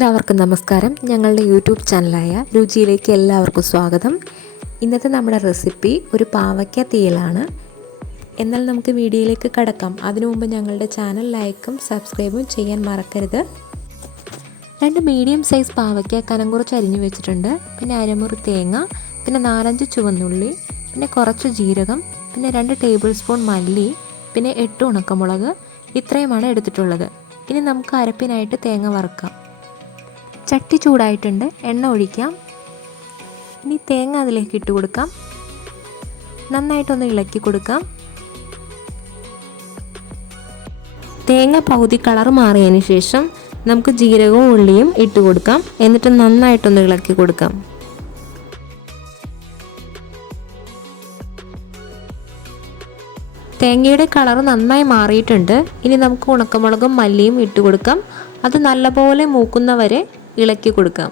എല്ലാവർക്കും നമസ്കാരം. ഞങ്ങളുടെ യൂട്യൂബ് ചാനലായ രുചിയിലേക്ക് എല്ലാവർക്കും സ്വാഗതം. ഇന്നത്തെ നമ്മുടെ റെസിപ്പി ഒരു പാവയ്ക്ക തീയലാണ്. എന്നാൽ നമുക്ക് വീഡിയോയിലേക്ക് കടക്കാം. അതിനു മുമ്പ് ഞങ്ങളുടെ ചാനൽ ലൈക്കും സബ്സ്ക്രൈബും ചെയ്യാൻ മറക്കരുത്. 2 മീഡിയം സൈസ് പാവയ്ക്ക കനം കുറച്ച് അരിഞ്ഞു വെച്ചിട്ടുണ്ട്. പിന്നെ അരമുറി തേങ്ങ, പിന്നെ 4-5 ചുവന്നുള്ളി, പിന്നെ കുറച്ച് ജീരകം, പിന്നെ 2 ടേബിൾ സ്പൂൺ മല്ലി, പിന്നെ 8 ഉണക്കമുളക്. ഇത്രയുമാണ് എടുത്തിട്ടുള്ളത്. ഇനി നമുക്ക് അരപ്പിനായിട്ട് തേങ്ങ വറുക്കാം. ചട്ടി ചൂടായിട്ടുണ്ട്, എണ്ണ ഒഴിക്കാം. ഇനി തേങ്ങ അതിലേക്ക് ഇട്ട് കൊടുക്കാം. നന്നായിട്ടൊന്ന് ഇളക്കി കൊടുക്കാം. തേങ്ങ പകുതി കളർ മാറിയതിന് ശേഷം നമുക്ക് ജീരകവും ഉള്ളിയും ഇട്ട് കൊടുക്കാം. എന്നിട്ട് നന്നായിട്ടൊന്ന് ഇളക്കി കൊടുക്കാം. തേങ്ങയുടെ കളർ നന്നായി മാറിയിട്ടുണ്ട്. ഇനി നമുക്ക് ഉണക്കമുളകും മല്ലിയും ഇട്ട് കൊടുക്കാം. അത് നല്ലപോലെ മൂക്കുന്നവരെ ഇളക്കി കൊടുക്കാം.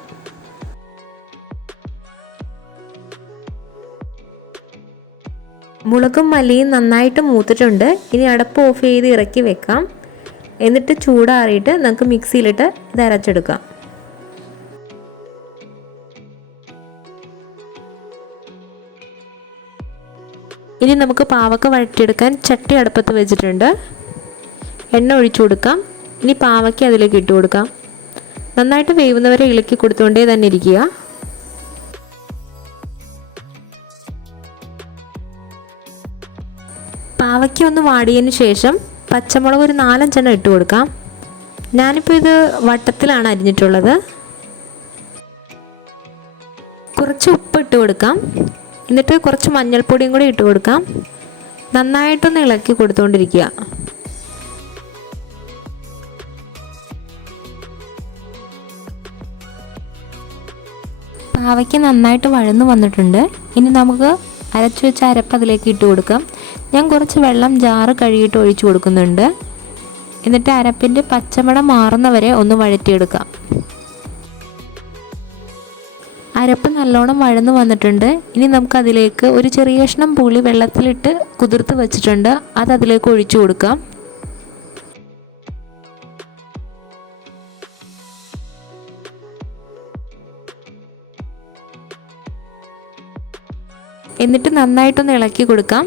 മുളകും മല്ലിയും നന്നായിട്ട് മൂത്തിട്ടുണ്ട്. ഇനി അടപ്പ് ഓഫ് ചെയ്ത് ഇറക്കി വെക്കാം. എന്നിട്ട് ചൂടാറിയിട്ട് നമുക്ക് മിക്സിയിലിട്ട് ഇത് അരച്ചെടുക്കാം. ഇനി നമുക്ക് പാവക്ക വഴറ്റിയെടുക്കാൻ ചട്ടി അടുപ്പത്ത് വെച്ചിട്ടുണ്ട്. എണ്ണ ഒഴിച്ചു കൊടുക്കാം. ഇനി പാവയ്ക്ക അതിലേക്ക് ഇട്ട് കൊടുക്കാം. നന്നായിട്ട് വേവുന്നവരെ ഇളക്കി കൊടുത്തുകൊണ്ടേ തന്നെ ഇരിക്കുക. പാവയ്ക്ക ഒന്ന് വാടിയതിന് ശേഷം പച്ചമുളക് ഒരു 4-5 ഇട്ട് കൊടുക്കാം. ഞാനിപ്പോൾ ഇത് വട്ടത്തിലാണ് അരിഞ്ഞിട്ടുള്ളത്. കുറച്ച് ഉപ്പ് ഇട്ട് കൊടുക്കാം. എന്നിട്ട് കുറച്ച് മഞ്ഞൾപ്പൊടിയും കൂടി ഇട്ട് കൊടുക്കാം. നന്നായിട്ടൊന്ന് ഇളക്കി കൊടുത്തുകൊണ്ടിരിക്കുക. പാവയ്ക്ക് നന്നായിട്ട് വഴന്നു വന്നിട്ടുണ്ട്. ഇനി നമുക്ക് അരച്ചു വെച്ച അരപ്പ് അതിലേക്ക് ഇട്ട് കൊടുക്കാം. ഞാൻ കുറച്ച് വെള്ളം ജാറ് കഴുകിയിട്ട് ഒഴിച്ചു കൊടുക്കുന്നുണ്ട്. എന്നിട്ട് അരപ്പിൻ്റെ പച്ചമണം മാറുന്നവരെ ഒന്ന് വഴറ്റിയെടുക്കാം. അരപ്പ് നല്ലോണം വഴന്നു വന്നിട്ടുണ്ട്. ഇനി നമുക്കതിലേക്ക് ഒരു ചെറിയ കഷ്ണം പുളി വെള്ളത്തിലിട്ട് കുതിർത്ത് വെച്ചിട്ടുണ്ട്. അത് അതിലേക്ക് ഒഴിച്ചു കൊടുക്കാം. എന്നിട്ട് നന്നായിട്ടൊന്ന് ഇളക്കി കൊടുക്കാം.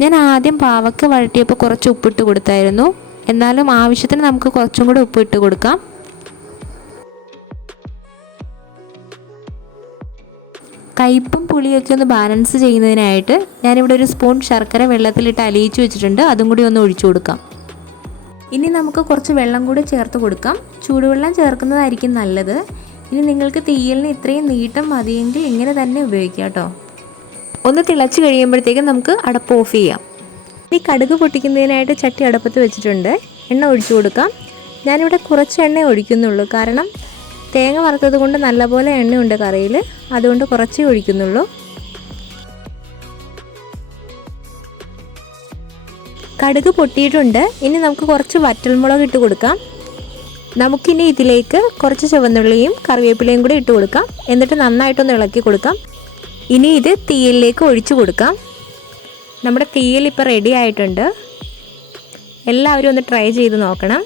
ഞാൻ ആദ്യം പാവയ്ക്ക വഴറ്റിയപ്പോൾ കുറച്ച് ഉപ്പിട്ട് കൊടുത്തായിരുന്നു. എന്നാലും ആവശ്യത്തിന് നമുക്ക് കുറച്ചും കൂടി ഉപ്പിട്ട് കൊടുക്കാം. കയ്പും പുളിയൊക്കെ ഒന്ന് ബാലൻസ് ചെയ്യുന്നതിനായിട്ട് ഞാനിവിടെ ഒരു സ്പൂൺ ശർക്കര വെള്ളത്തിലിട്ട് അലിയിച്ച് വെച്ചിട്ടുണ്ട്. അതും കൂടി ഒന്ന് ഒഴിച്ചു കൊടുക്കാം. ഇനി നമുക്ക് കുറച്ച് വെള്ളം കൂടി ചേർത്ത് കൊടുക്കാം. ചൂടുവെള്ളം ചേർക്കുന്നതായിരിക്കും നല്ലത്. ഇനി നിങ്ങൾക്ക് തീയലിന് ഇത്രയും നീട്ടം മതിയെങ്കിൽ ഇങ്ങനെ തന്നെ ഉപയോഗിക്കാം കേട്ടോ. ഒന്ന് തിളച്ച് കഴിയുമ്പോഴത്തേക്കും നമുക്ക് അടപ്പ് ഓഫ് ചെയ്യാം. ഇനി കടുക് പൊട്ടിക്കുന്നതിനായിട്ട് ചട്ടി അടുപ്പത്ത് വെച്ചിട്ടുണ്ട്. എണ്ണ ഒഴിച്ചു കൊടുക്കാം. ഞാനിവിടെ കുറച്ച് എണ്ണ ഒഴിക്കുന്നുള്ളൂ. കാരണം തേങ്ങ വറുത്തത് കൊണ്ട് നല്ലപോലെ എണ്ണയുണ്ട് കറിയിൽ. അതുകൊണ്ട് കുറച്ചേ ഒഴിക്കുന്നുള്ളൂ. കടുക് പൊട്ടിയിട്ടുണ്ട്. ഇനി നമുക്ക് കുറച്ച് വറ്റൽമുളക് ഇട്ട് കൊടുക്കാം. നമുക്കിനി ഇതിലേക്ക് കുറച്ച് ചുവന്നുള്ളിയും കറിവേപ്പിലയും കൂടി ഇട്ട് കൊടുക്കാം. എന്നിട്ട് നന്നായിട്ടൊന്ന് ഇളക്കി കൊടുക്കാം. ഇനി ഇത് തീയലിലേക്ക് ഒഴിച്ചു കൊടുക്കാം. നമ്മുടെ തീയൽ ഇപ്പോൾ റെഡി ആയിട്ടുണ്ട്. എല്ലാവരും ഒന്ന് ട്രൈ ചെയ്ത് നോക്കണം.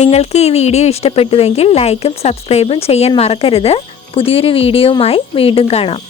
നിങ്ങൾക്ക് ഈ വീഡിയോ ഇഷ്ടപ്പെട്ടുവെങ്കിൽ ലൈക്കും സബ്സ്ക്രൈബും ചെയ്യാൻ മറക്കരുത്. പുതിയൊരു വീഡിയോയുമായി വീണ്ടും കാണാം.